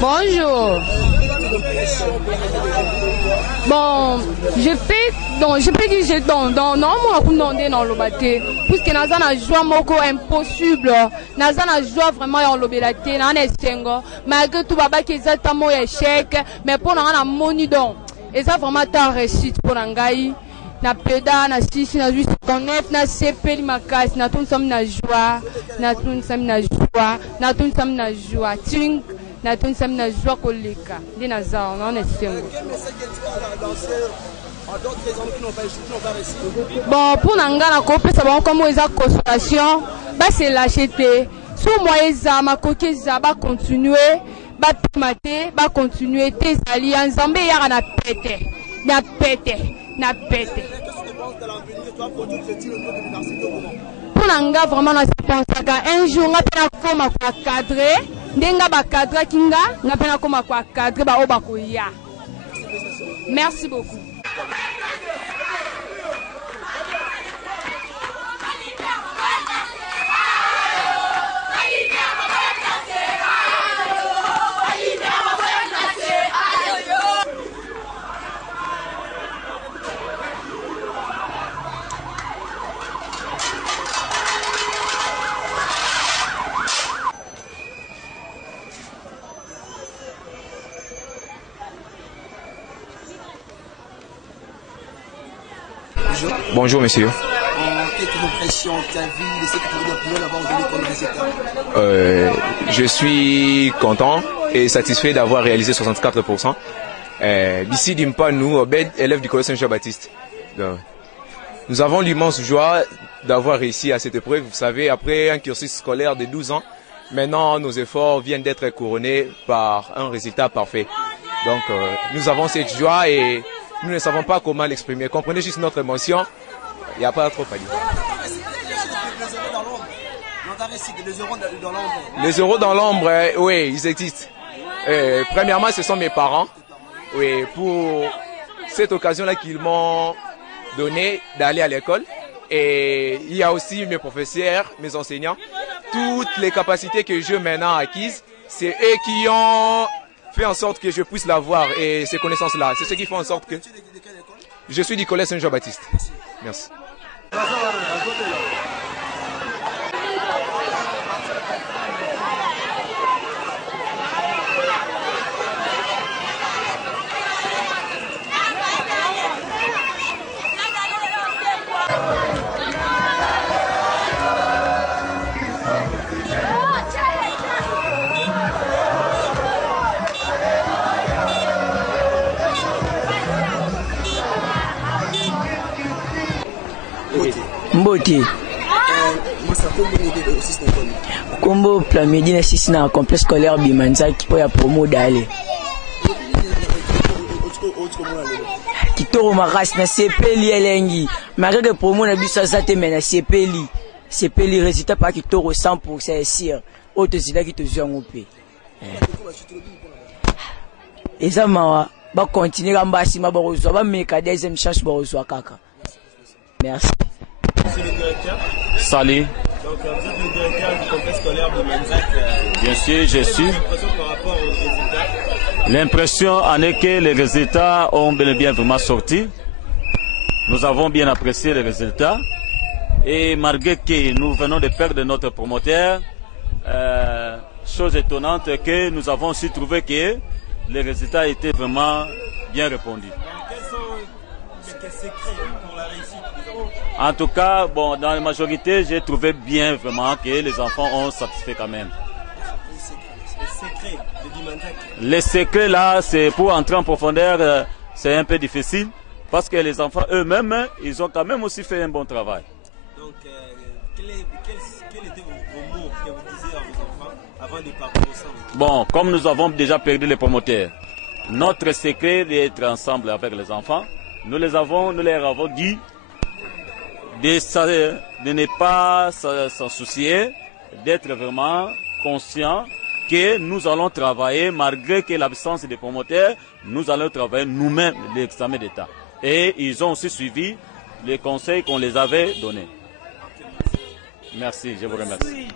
Bonjour. Bon, je peux dire je donne. Non, moi, je donne dans le bâté. Puisque nous avons un joie moko impossible. Nous avons un joie vraiment dans le bâté. Nous avons un sengo. Malgré tout, baba qui est un échec. Mais pour nous, on a moni don. Et ça vraiment ta réussite pour Nangaï. Na peda na sisi na 859 na sepeli makasi na tout sommes na joie na tout sommes na joie na tout sommes na joie ting na tout sommes na joie koleka ndi na zao na on est sengo. Bon pour nanga na kopesa ba comme eza consolation ba c'est l'acheter sous moi eza makoki za ba continuer ba tomate ba continuer tes ali nzambe ya na pete na pete. Pour l'anga vraiment on pense un jour on a comme à cadrer, n'enga ba cadrer kinga, on a comme à cadrer ba obakoya. Merci beaucoup. Bonjour monsieur. Quelle impression tu as vu de ce que tu veux avoir donné comme résultat? Je suis content et satisfait d'avoir réalisé 64%. D'ici Dimpa, nous, élèves du collège Saint-Jean-Baptiste. Nous avons l'immense joie d'avoir réussi à cette épreuve. Vous savez, après un cursus scolaire de 12 ans, maintenant nos efforts viennent d'être couronnés par un résultat parfait. Donc nous avons cette joie et nous ne savons pas comment l'exprimer. Comprenez juste notre émotion. Il n'y a pas trop à dire. Les euros dans l'ombre, oui, ils existent. Premièrement, ce sont mes parents. Oui, pour cette occasion-là qu'ils m'ont donné d'aller à l'école. Et il y a aussi mes professeurs, mes enseignants. Toutes les capacités que j'ai maintenant acquises, c'est eux qui ont fait en sorte que je puisse l'avoir. Et ces connaissances-là, c'est ce qui font en sorte que... Je suis du collège Saint-Jean-Baptiste. Merci. Mbote. Combo Plamedi na sisi na complexe scolaire Bimanzaki pour ya promo d'aller. Kitoro makasi na sepeli elengi. Malgré promo na biso zate mais na sepeli. Sepeli résultat pas kitoro 100% sûr. Auto zila ki tozwa ngope. Eza mawa ba continuer kamba sima ba kozwa ba meka deuxième chance ba kozwa kaka. Merci. Monsieur le directeur. Salut. Donc vous êtes le directeur du complexe scolaire de Manzac. Bien sûr, je suis. L'impression par rapport aux résultats. L'impression en est que les résultats ont bel et bien vraiment sorti. Nous avons bien apprécié les résultats. Et malgré que nous venons de perdre notre promoteur, chose étonnante que nous avons aussi trouvé que les résultats étaient vraiment bien répondus. Quels sont les secrets pour la réussite des enfants? En tout cas, bon, dans la majorité, j'ai trouvé bien vraiment que les enfants ont satisfait quand même. Les secrets de Bimanzac. Les secrets là, c'est pour entrer en profondeur, c'est un peu difficile parce que les enfants eux-mêmes, ils ont quand même aussi fait un bon travail. Donc, quels étaient vos mots que vous disiez à vos enfants avant de partir ensemble? Bon, comme nous avons déjà perdu les promoteurs, notre secret d'être ensemble avec les enfants, nous leur avons dit de ne pas s'en soucier, d'être vraiment conscient que nous allons travailler, malgré que l'absence des promoteurs, nous allons travailler nous-mêmes l'examen d'État. Et ils ont aussi suivi les conseils qu'on les avait donnés. Merci, je vous remercie.